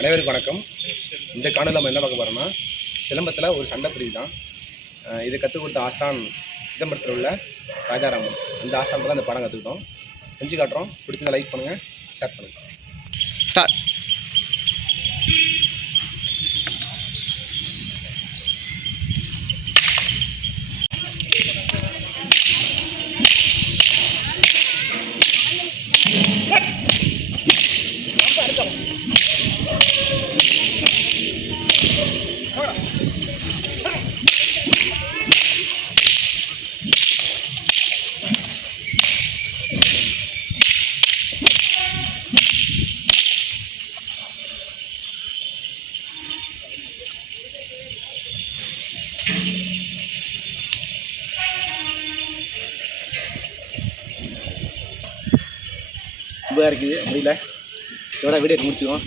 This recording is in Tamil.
அனைவருக்கும் வணக்கம். இந்த காணொலியில் நம்ம என்ன பார்க்க போகிறோம்னா, சிலம்பத்தில் ஒரு சண்டை பிரிவு தான். இதை கற்றுக் கொடுத்த ஆசான் சிதம்பரத்தில் உள்ள ராஜாராமன். இந்த ஆசான் தான் இந்த பாடம் கற்றுக்கிட்டோம். செஞ்சு காட்டுறோம். பிடிச்சிருந்தா லைக் பண்ணுங்கள், ஷேர் பண்ணுங்கள். ஸ்டார்ட். ரொம்ப இருக்குது முடியல. இதோட வீடியோ முடிச்சுக்குவோம்.